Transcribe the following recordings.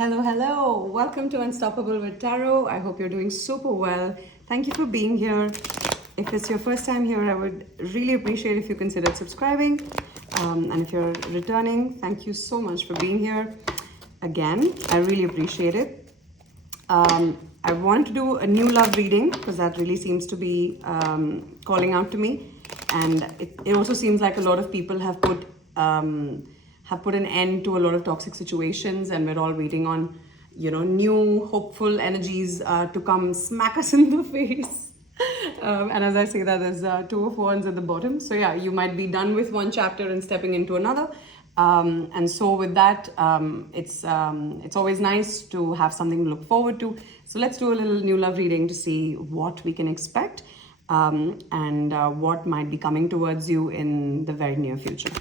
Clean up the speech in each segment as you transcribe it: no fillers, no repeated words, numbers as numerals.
Hello, hello. Welcome to Unstoppable with Tarot. I hope you're doing super well. Thank you for being here. If it's your first time here, I would really appreciate if you considered subscribing. And if you're returning, thank you so much for being here. Again, I really appreciate it. I wanted to do a new love reading because that really seems to be calling out to me. And it also seems like a lot of people have put an end to a lot of toxic situations, and we're all waiting on, new hopeful energies to come smack us in the face. And as I say that, there's two of wands at the bottom. So yeah, you might be done with one chapter and stepping into another. And so with that, it's always nice to have something to look forward to. So let's do a little new love reading to see what we can expect and what might be coming towards you in the very near future.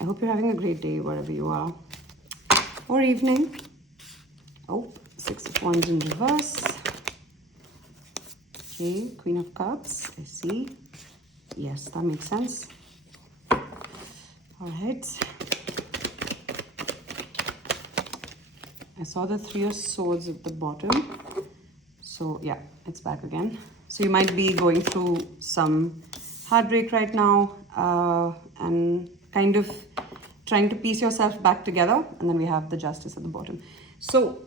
I hope you're having a great day wherever you are. Or evening. Oh, Six of Wands in reverse. Okay, Queen of Cups. I see. Yes, that makes sense. All right. I saw the Three of Swords at the bottom. So yeah, it's back again. So you might be going through some heartbreak right now and kind of trying to piece yourself back together. And then we have the Justice at the bottom. So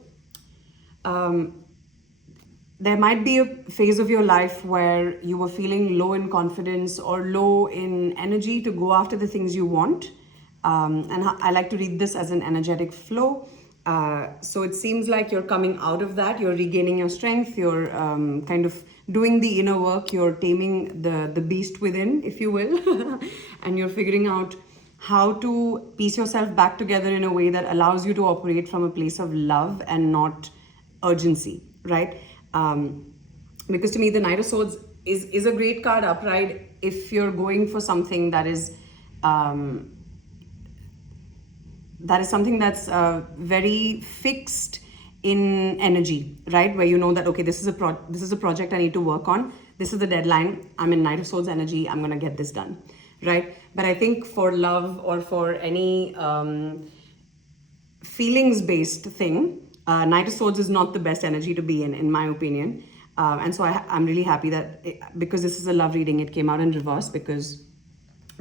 there might be a phase of your life where you were feeling low in confidence or low in energy to go after the things you want. And I like to read this as an energetic flow. So it seems like you're coming out of that. You're regaining your strength. You're kind of doing the inner work. You're taming the beast within, if you will. And you're figuring out how to piece yourself back together in a way that allows you to operate from a place of love and not urgency, right? Because to me, the Knight of Swords is a great card upright if you're going for something that is something that's very fixed in energy, right? Where you know that, okay, this is a project I need to work on. This is the deadline. I'm in Knight of Swords energy. I'm going to get this done, right? But I think for love or for any feelings-based thing, Knight of Swords is not the best energy to be in my opinion. And so I'm really happy that because this is a love reading, it came out in reverse, because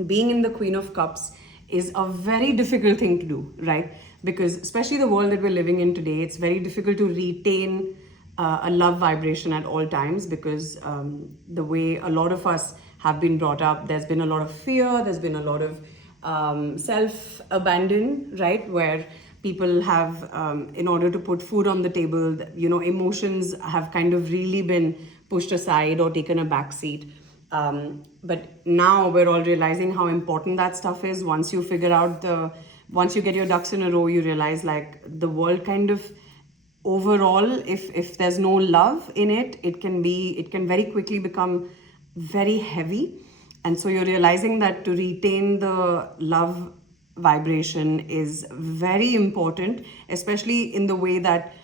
being in the Queen of Cups is a very difficult thing to do, right? Because especially the world that we're living in today, it's very difficult to retain a love vibration at all times, because the way a lot of us have been brought up, there's been a lot of fear, there's been a lot of self-abandon, right? Where people have, in order to put food on the table, emotions have kind of really been pushed aside or taken a back seat. But now we're all realizing how important that stuff is. Once you figure out once you get your ducks in a row, you realize like the world kind of overall, if there's no love in it, it can very quickly become very heavy. And so you're realizing that to retain the love vibration is very important, especially in the way that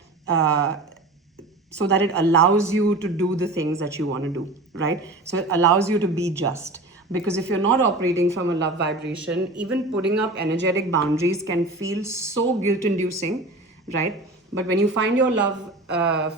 so that it allows you to do the things that you want to do, right? So it allows you to be just. Because if you're not operating from a love vibration, even putting up energetic boundaries can feel so guilt-inducing, right? But when you find your love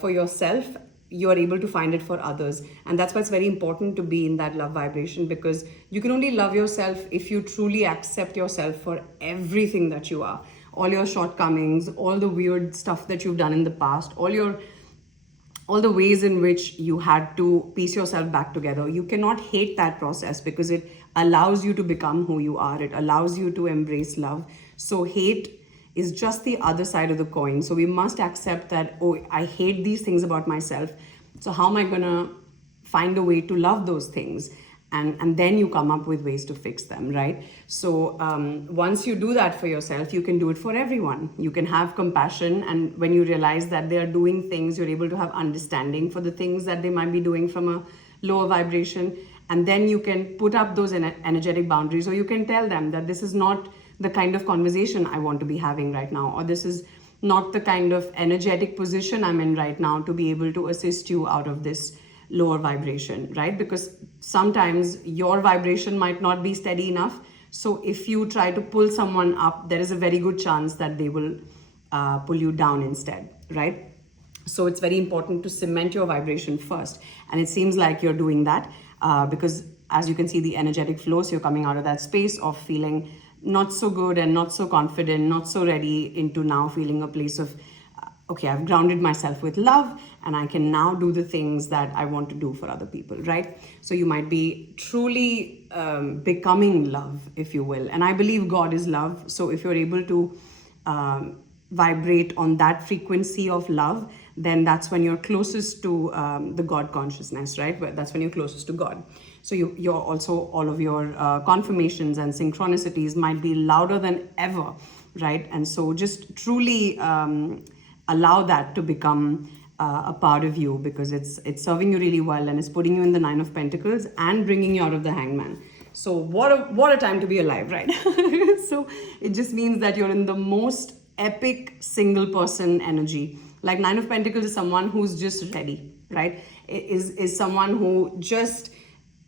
for yourself, you are able to find it for others. And that's why it's very important to be in that love vibration, because you can only love yourself if you truly accept yourself for everything that you are. All your shortcomings, all the weird stuff that you've done in the past, all the ways in which you had to piece yourself back together. You cannot hate that process, because it allows you to become who you are. It allows you to embrace love. So hate is just the other side of the coin. So we must accept that, oh, I hate these things about myself. So how am I going to find a way to love those things? And then you come up with ways to fix them, right? So once you do that for yourself, you can do it for everyone. You can have compassion, and when you realize that they are doing things, you're able to have understanding for the things that they might be doing from a lower vibration. And then you can put up those energetic boundaries, or you can tell them that this is not the kind of conversation I want to be having right now, or this is not the kind of energetic position I'm in right now to be able to assist you out of this lower vibration, right? Because sometimes your vibration might not be steady enough So if you try to pull someone up, there is a very good chance that they will pull you down instead, right? So it's very important to cement your vibration first. And it seems like you're doing that because as you can see, the energetic flow, so you're coming out of that space of feeling not so good and not so confident, not so ready, into now feeling a place of, okay, I've grounded myself with love and I can now do the things that I want to do for other people, right? So you might be truly becoming love, if you will. And I believe God is love. So if you're able to vibrate on that frequency of love, then that's when you're closest to the God consciousness, right? That's when you're closest to God. So you're also, all of your confirmations and synchronicities might be louder than ever, right? And so just truly allow that to become a part of you, because it's serving you really well, and it's putting you in the Nine of Pentacles and bringing you out of the Hangman. So what a time to be alive, right? So it just means that you're in the most epic single person energy. Like Nine of Pentacles is someone who's just ready, right? Is someone who just,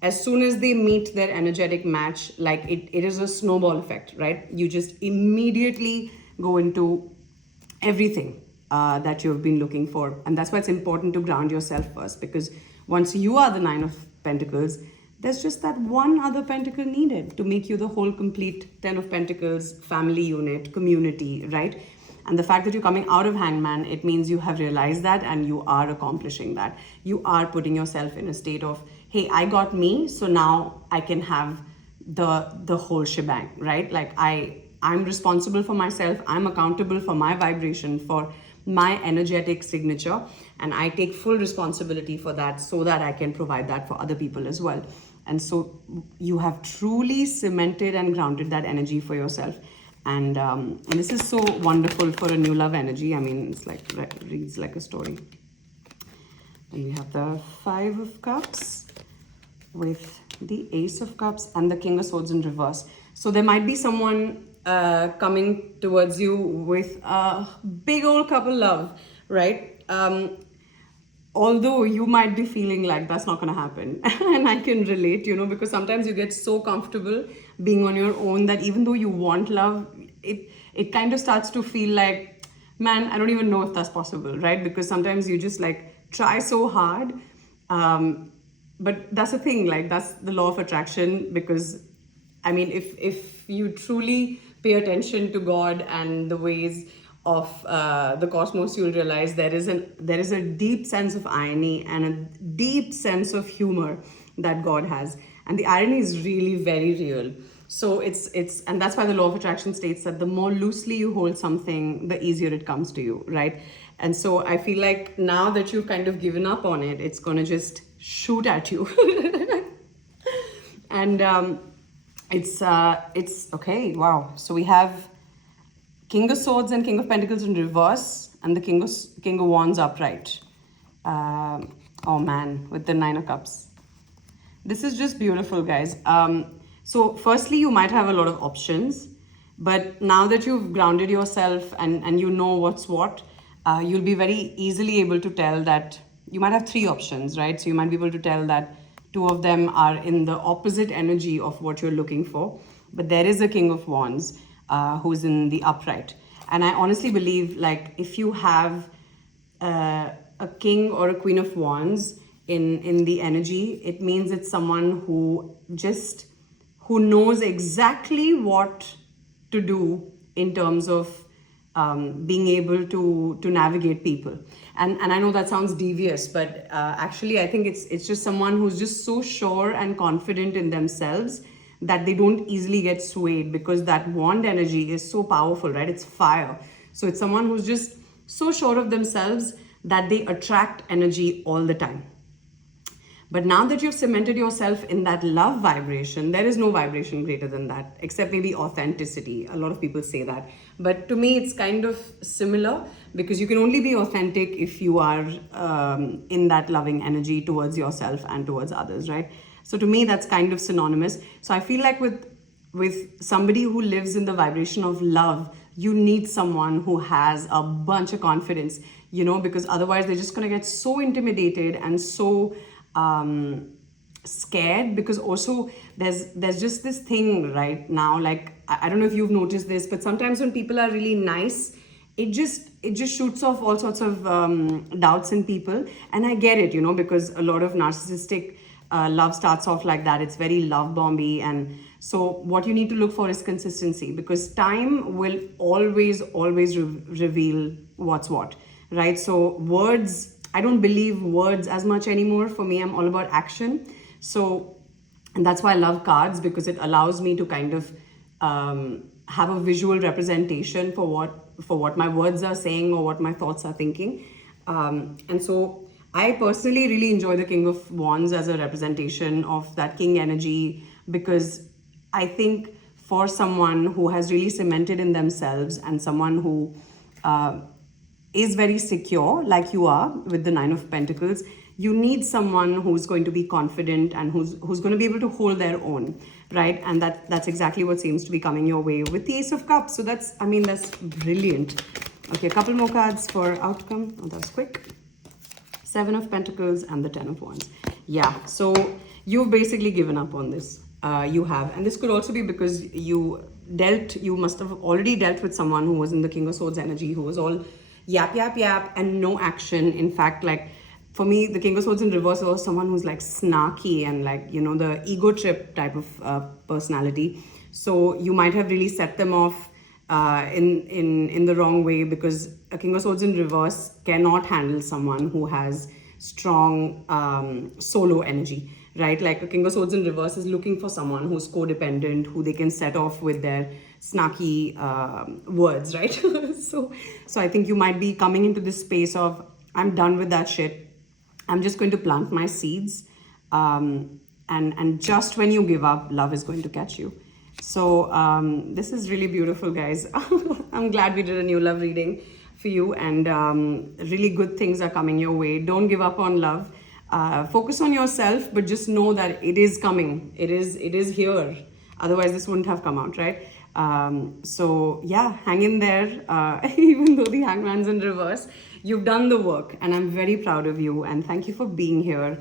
as soon as they meet their energetic match, like it is a snowball effect, right? You just immediately go into everything that you've been looking for. And that's why it's important to ground yourself first, because once you are the Nine of Pentacles, there's just that one other pentacle needed to make you the whole complete Ten of Pentacles, family unit, community, right? And the fact that you're coming out of Hangman, it means you have realized that and you are accomplishing that. You are putting yourself in a state of, hey, I got me, so now I can have the whole shebang, right? Like I'm responsible for myself. I'm accountable for my vibration, for my energetic signature, and I take full responsibility for that so that I can provide that for other people as well. And so you have truly cemented and grounded that energy for yourself. And this is so wonderful for a new love energy. I mean, it's like, reads like a story. And we have the Five of Cups with the Ace of Cups and the King of Swords in reverse. So there might be someone coming towards you with a big old cup of love, right? Although you might be feeling like that's not going to happen. And I can relate, because sometimes you get so comfortable being on your own that even though you want love, it kind of starts to feel like, man, I don't even know if that's possible, right? Because sometimes you just like try so hard. But that's the thing, like that's the law of attraction, because I mean, if you truly pay attention to God and the ways of the cosmos, you'll realize there is a deep sense of irony and a deep sense of humor that God has, and the irony is really very real. So it's and that's why the law of attraction states that the more loosely you hold something, the easier it comes to you, right? And so I feel like now that you've kind of given up on it, it's gonna just shoot at you. And it's okay. Wow. So we have King of Swords and King of Pentacles in reverse, and the King of Wands upright. Oh man, with the Nine of Cups. This is just beautiful, guys. So firstly, you might have a lot of options, but now that you've grounded yourself and you know what's what, you'll be very easily able to tell that you might have three options, right? So you might be able to tell that two of them are in the opposite energy of what you're looking for, but there is a King of Wands who's in the upright. And I honestly believe, like, if you have a King or a Queen of Wands in the energy, it means it's someone who knows exactly what to do in terms of being able to navigate people. And I know that sounds devious, but actually I think it's just someone who's just so sure and confident in themselves that they don't easily get swayed, because that wand energy is so powerful, right? It's fire. So it's someone who's just so sure of themselves that they attract energy all the time. But now that you've cemented yourself in that love vibration, there is no vibration greater than that, except maybe authenticity. A lot of people say that. But to me, it's kind of similar, because you can only be authentic if you are in that loving energy towards yourself and towards others, right? So to me, that's kind of synonymous. So I feel like with somebody who lives in the vibration of love, you need someone who has a bunch of confidence, because otherwise they're just going to get so intimidated and so scared, because also there's just this thing right now, like I don't know if you've noticed this, but sometimes when people are really nice, it just shoots off all sorts of doubts in people. And I get it, because a lot of narcissistic love starts off like that. It's very love bomby. And so what you need to look for is consistency, because time will always reveal what's what, right? So words, I don't believe words as much anymore. For me, I'm all about action. So, and that's why I love cards, because it allows me to kind of have a visual representation for what my words are saying or what my thoughts are thinking. And so I personally really enjoy the King of Wands as a representation of that king energy, because I think for someone who has really cemented in themselves and someone who is very secure, like you are with the Nine of Pentacles, you need someone who's going to be confident and who's going to be able to hold their own, right? And that's exactly what seems to be coming your way with the Ace of Cups. So that's brilliant. Okay, a couple more cards for outcome. Oh, that was quick. Seven of Pentacles and the Ten of Wands. Yeah, so you've basically given up on this. You have. And this could also be because you must have already dealt with someone who was in the King of Swords energy, who was all yap, and no action. In fact, like for me, the King of Swords in reverse was someone who's like snarky and like, the ego trip type of personality. So you might have really set them off in the wrong way, because a King of Swords in reverse cannot handle someone who has strong solo energy, right? Like a King of Swords in reverse is looking for someone who's codependent, who they can set off with their snarky words, right? So I think you might be coming into this space of, I'm done with that shit. I'm just going to plant my seeds. And just when you give up, love is going to catch you. So this is really beautiful, guys. I'm glad we did a new love reading for you, and really good things are coming your way. Don't give up on love. Focus on yourself, but just know that it is coming. It is here. Otherwise, this wouldn't have come out, right? So yeah, hang in there. Even though the Hangman's in reverse, you've done the work, and I'm very proud of you. And thank you for being here.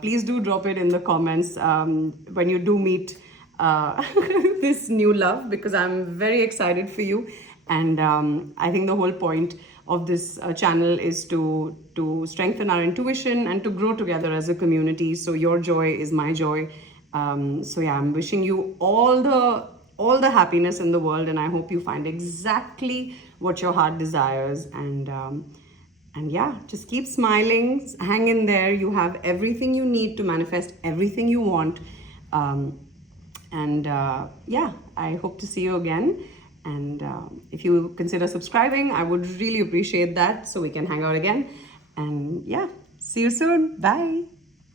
Please do drop it in the comments when you do meet this new love, because I'm very excited for you. And I think the whole point of this channel is to strengthen our intuition and to grow together as a community. So your joy is my joy. So yeah, I'm wishing you all the happiness in the world, and I hope you find exactly what your heart desires. And yeah, just keep smiling, hang in there. You have everything you need to manifest everything you want. Yeah, I hope to see you again. And if you consider subscribing, I would really appreciate that, so we can hang out again. And yeah, see you soon. Bye.